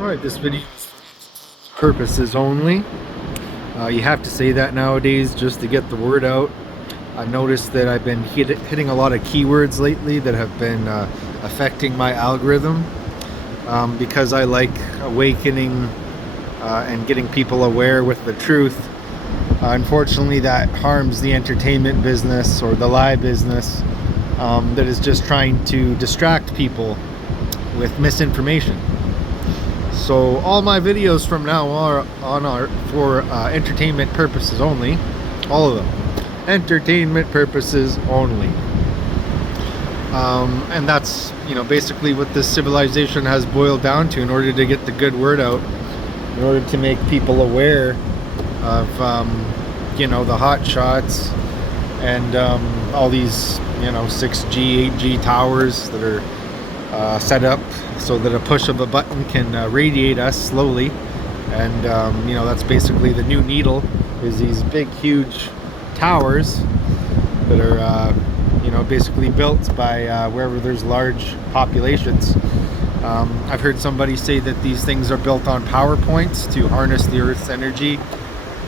Alright, this video is for purposes only. You have to say that nowadays just to get the word out. I've noticed that I've been hitting a lot of keywords lately that have been affecting my algorithm because I like awakening and getting people aware with the truth. Unfortunately, that harms the entertainment business or the lie business that is just trying to distract people with misinformation. So all my videos from now on are for entertainment purposes only. All of them. Entertainment purposes only. And that's, basically what this civilization has boiled down to in order to get the good word out, in order to make people aware of, the hot shots and all these, 6G, 8G towers that are set up so that a push of a button can radiate us slowly. And that's basically the new needle, is these big huge towers that are basically built by wherever there's large populations. I've heard somebody say that these things are built on power points to harness the earth's energy.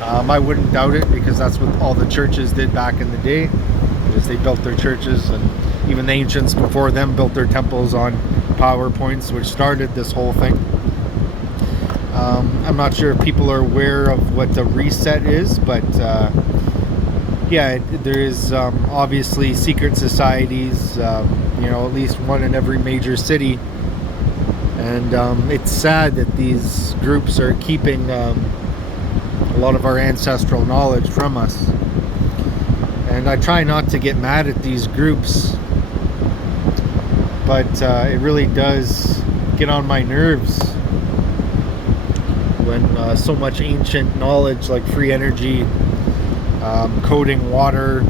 I wouldn't doubt it, because that's what all the churches did back in the day, is they built their churches, and even the ancients before them built their temples on power points, which started this whole thing. I'm not sure if people are aware of what the reset is, but yeah, there is obviously secret societies, at least one in every major city, and it's sad that these groups are keeping a lot of our ancestral knowledge from us. And I try not to get mad at these groups, but it really does get on my nerves when so much ancient knowledge, like free energy, coding water,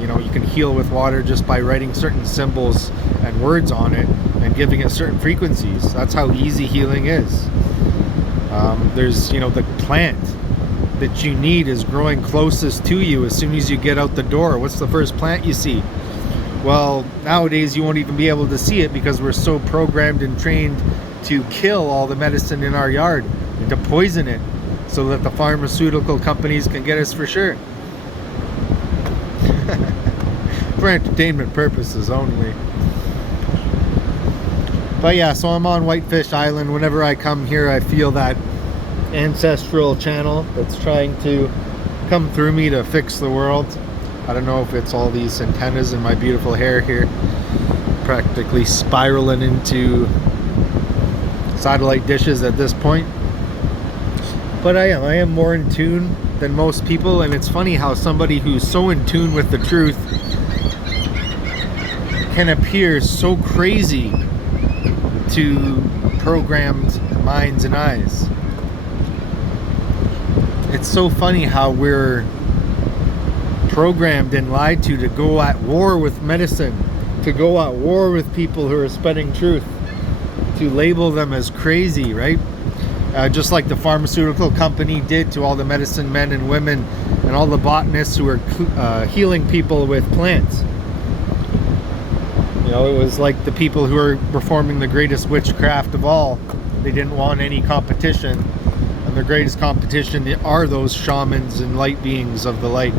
you can heal with water just by writing certain symbols and words on it and giving it certain frequencies. That's how easy healing is. There's the plant that you need is growing closest to you as soon as you get out the door. What's the first plant you see? Well, nowadays you won't even be able to see it, because we're so programmed and trained to kill all the medicine in our yard and to poison it so that the pharmaceutical companies can get us for sure. For entertainment purposes only. But yeah, so I'm on Whitefish Island. Whenever I come here, I feel that ancestral channel that's trying to come through me to fix the world. I don't know if it's all these antennas in my beautiful hair here, practically spiraling into satellite dishes at this point. But I am more in tune than most people, and it's funny how somebody who's so in tune with the truth can appear so crazy to programmed minds and eyes. It's so funny how we're programmed and lied to go at war with medicine, to go at war with people who are spreading truth, to label them as crazy, right? Just like the pharmaceutical company did to all the medicine men and women and all the botanists who are healing people with plants. It was like the people who are performing the greatest witchcraft of all. They didn't want any competition. And the greatest competition are those shamans and light beings of the light.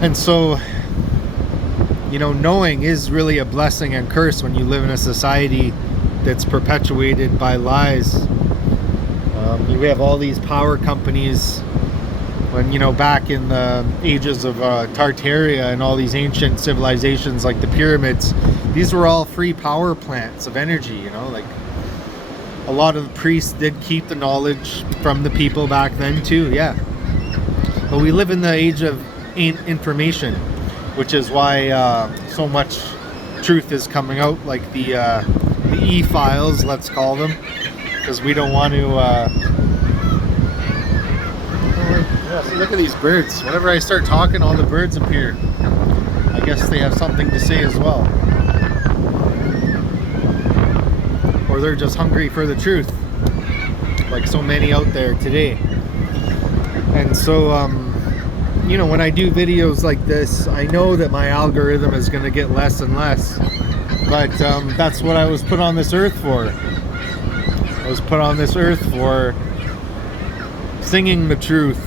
And so, knowing is really a blessing and curse when you live in a society that's perpetuated by lies. We have all these power companies. When, back in the ages of Tartaria and all these ancient civilizations like the pyramids, these were all free power plants of energy, like a lot of the priests did keep the knowledge from the people back then too, yeah. But we live in the age of information, which is why so much truth is coming out, like the e-files, let's call them, because we don't want to yeah, so look at these birds. Whenever I start talking, all the birds appear. I guess they have something to say as well. Or they're just hungry for the truth, like so many out there today. And so, when I do videos like this, I know that my algorithm is going to get less and less. But that's what I was put on this earth for. I was put on this earth for singing the truth,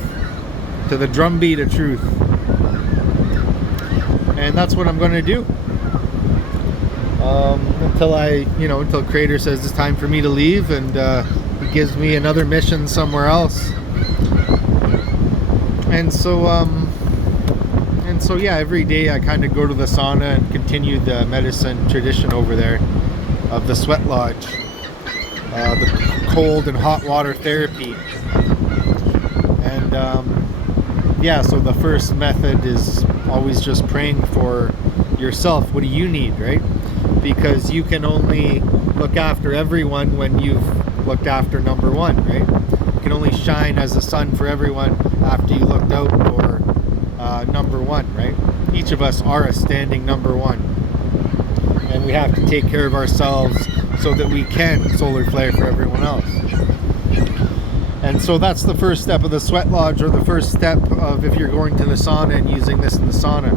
to the drumbeat of truth. And that's what I'm going to do. Until Creator says it's time for me to leave, and he gives me another mission somewhere else. And so yeah, every day I kind of go to the sauna and continue the medicine tradition over there of the sweat lodge, the cold and hot water therapy. And yeah, so the first method is always just praying for yourself. What do you need, right? Because you can only look after everyone when you've looked after number one, right? You can only shine as a sun for everyone after you looked out for number one, right? Each of us are a standing number one, and we have to take care of ourselves so that we can solar flare for everyone else. And so that's the first step of the sweat lodge, or the first step of if you're going to the sauna and using this in the sauna.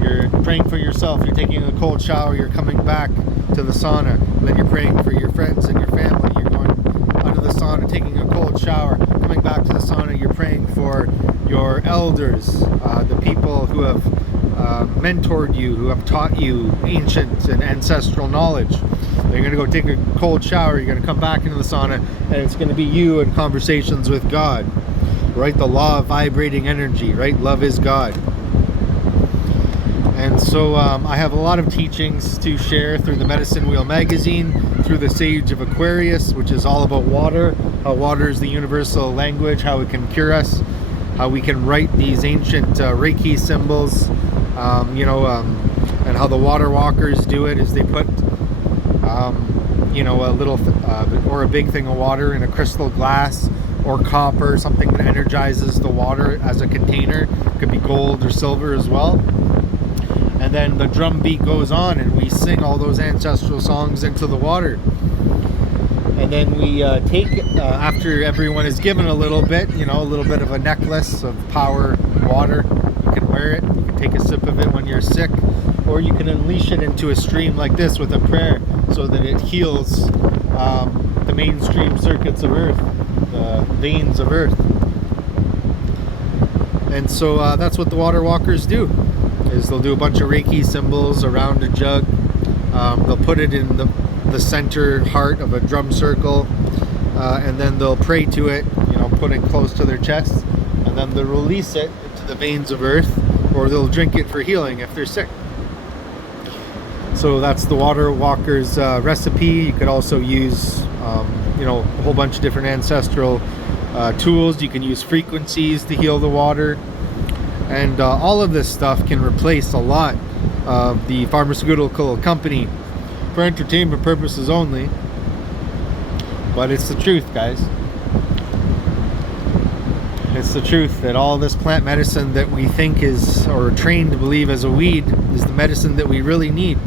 You're praying for yourself, you're taking a cold shower, you're coming back to the sauna, and then you're praying for your friends and your family. You're going under the sauna, taking a cold shower, coming back to the sauna, you're praying for your elders, the people who have mentored you, who have taught you ancient and ancestral knowledge. You're going to go take a cold shower, you're going to come back into the sauna, and it's going to be you in conversations with God, right? The law of vibrating energy, right? Love is God. And so I have a lot of teachings to share through the Medicine Wheel magazine, through the Sage of Aquarius, which is all about water, how water is the universal language, how it can cure us, how we can write these ancient Reiki symbols, and how the water walkers do it is they put, a little or a big thing of water in a crystal glass or copper, something that energizes the water as a container. It could be gold or silver as well. And then the drum beat goes on, and we sing all those ancestral songs into the water. And then we take, after everyone is given a little bit of a necklace of power water, you can wear it, you can take a sip of it when you're sick, or you can unleash it into a stream like this with a prayer so that it heals the mainstream circuits of Earth, the veins of Earth. And so that's what the water walkers do. Is they'll do a bunch of Reiki symbols around a jug. They'll put it in the center heart of a drum circle, and then they'll pray to it, put it close to their chest, and then they'll release it into the veins of Earth, or they'll drink it for healing if they're sick. So that's the water walker's recipe. You could also use a whole bunch of different ancestral tools. You can use frequencies to heal the water. And all of this stuff can replace a lot of the pharmaceutical company for entertainment purposes only. But it's the truth, guys. It's the truth that all this plant medicine that we think is, or are trained to believe as a weed, is the medicine that we really need.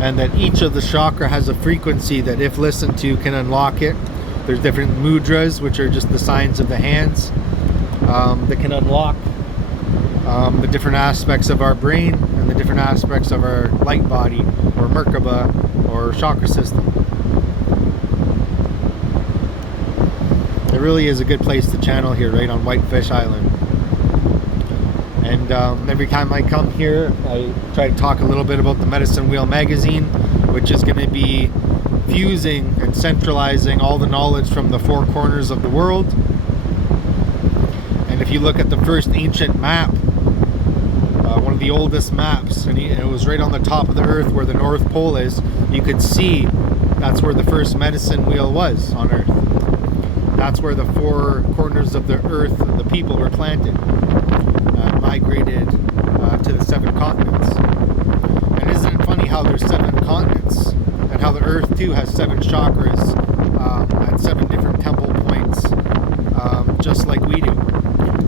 And that each of the chakra has a frequency that, if listened to, can unlock it. There's different mudras, which are just the signs of the hands, that can unlock the different aspects of our brain and the different aspects of our light body, or Merkaba, or chakra system. It really is a good place to channel here, right on Whitefish Island. And every time I come here, I try to talk a little bit about the Medicine Wheel magazine, which is going to be fusing and centralizing all the knowledge from the four corners of the world. And if you look at the first ancient map, one of the oldest maps, and it was right on the top of the Earth where the North Pole is, you could see that's where the first medicine wheel was on Earth. That's where the four corners of the Earth, the people were planted, migrated to the 7 continents. And isn't it funny how there's 7 continents, and how the Earth too has 7 chakras at 7 different temple points, just like we do.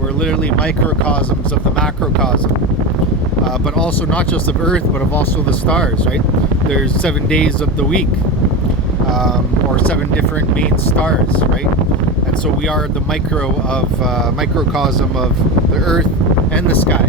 We're literally microcosms of the macrocosm, but also not just of Earth, but of also the stars, right? There's 7 days of the week, or 7 different main stars, right? And so we are the microcosm of the Earth and the sky.